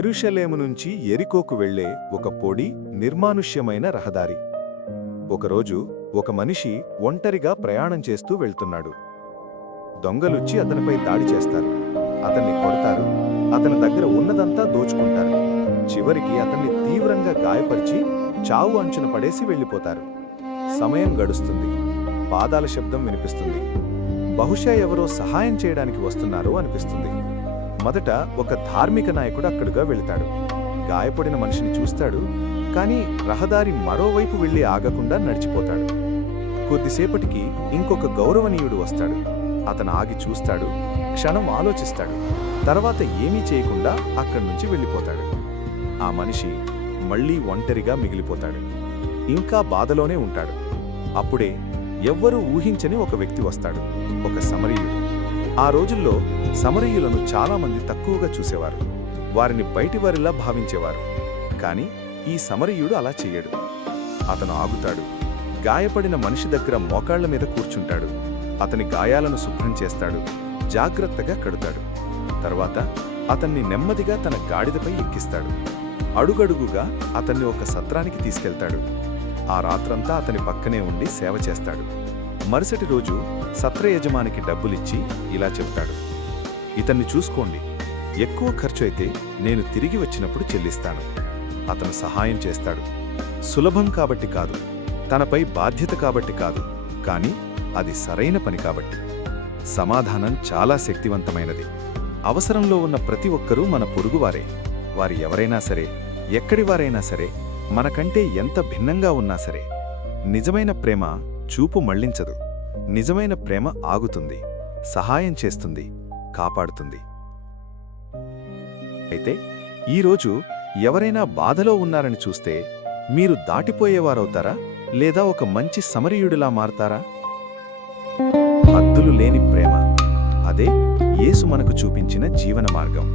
యెరూషలేము నుంచి యెరికోకు వెళ్లే ఒక పొడి నిర్మానుష్యమైన రహదారి. ఒకరోజు ఒక మనిషి ఒంటరిగా ప్రయాణం చేస్తూ వెళ్తున్నాడు. దొంగలుచ్చి అతనిపై దాడి చేస్తారు. అతన్ని కొడతారు. అతని దగ్గర ఉన్నదంతా దోచుకుంటారు. చివరికి అతన్ని తీవ్రంగా గాయపరిచి చావు అంచున పడేసి వెళ్ళిపోతారు. సమయం గడుస్తుంది. పాదాల శబ్దం వినిపిస్తుంది. బహుశా ఎవరో సహాయం చేయడానికి వస్తున్నారో అనిపిస్తుంది. మొదట ఒక ధార్మిక నాయకుడు అక్కడుగా వెళతాడు. గాయపడిన మనిషిని చూస్తాడు. కాని రహదారి మరోవైపు వెళ్లి ఆగకుండా నడిచిపోతాడు. కొద్దిసేపటికి ఇంకొక గౌరవనీయుడు వస్తాడు. అతను ఆగి చూస్తాడు. క్షణం ఆలోచిస్తాడు. తర్వాత ఏమీ చేయకుండా అక్కడి నుంచి వెళ్ళిపోతాడు. ఆ మనిషి మళ్లీ ఒంటరిగా మిగిలిపోతాడు. ఇంకా బాధలోనే ఉంటాడు. అప్పుడే ఎవ్వరూ ఊహించని ఒక వ్యక్తి వస్తాడు. ఒక సమరయుడు. ఆ రోజుల్లో సమరయులను చాలామంది తక్కువగా చూసేవారు. వారిని బయటివారిలా భావించేవారు. కాని ఈ సమరయుడు అలా చెయ్యడు. అతను ఆగుతాడు. గాయపడిన మనిషి దగ్గర మోకాళ్ల మీద కూర్చుంటాడు. అతని గాయాలను శుభ్రం చేస్తాడు. జాగ్రత్తగా కడుతాడు. తర్వాత అతన్ని నెమ్మదిగా తన గాడిదపై ఎక్కిస్తాడు. అడుగడుగుగా అతన్ని ఒక సత్రానికి తీసుకెళ్తాడు. ఆ రాత్రంతా అతని పక్కనే ఉండి సేవ చేస్తాడు. మరుసటి రోజు సత్ర యజమానికి డబ్బులిచ్చి ఇలా చెప్తాడు, ఇతన్ని చూసుకోండి. ఎక్కువ ఖర్చు అయితే నేను తిరిగి వచ్చినప్పుడు చెల్లిస్తాను. అతను సహాయం చేస్తాడు. సులభం కాబట్టి కాదు, తనపై బాధ్యత కాబట్టి కాదు, కాని అది సరైన పని కాబట్టి. సమాధానం చాలా శక్తివంతమైనది. అవసరంలో ఉన్న ప్రతి ఒక్కరూ మన పొరుగువారే. వారి ఎవరైనా సరే, ఎక్కడివారైనా సరే, మనకంటే ఎంత భిన్నంగా ఉన్నా సరే. నిజమైన ప్రేమ చూపు మళ్లించదు. నిజమైన ప్రేమ ఆగుతుంది, సహాయం చేస్తుంది, కాపాడుతుంది. అయితే ఈరోజు ఎవరైనా బాధలో ఉన్నారని చూస్తే మీరు దాటిపోయేవారవుతారా, లేదా ఒక మంచి సమరయుడిలా మారతారా? హద్దులు లేని ప్రేమ, అదే యేసు మనకు చూపించిన జీవన మార్గం.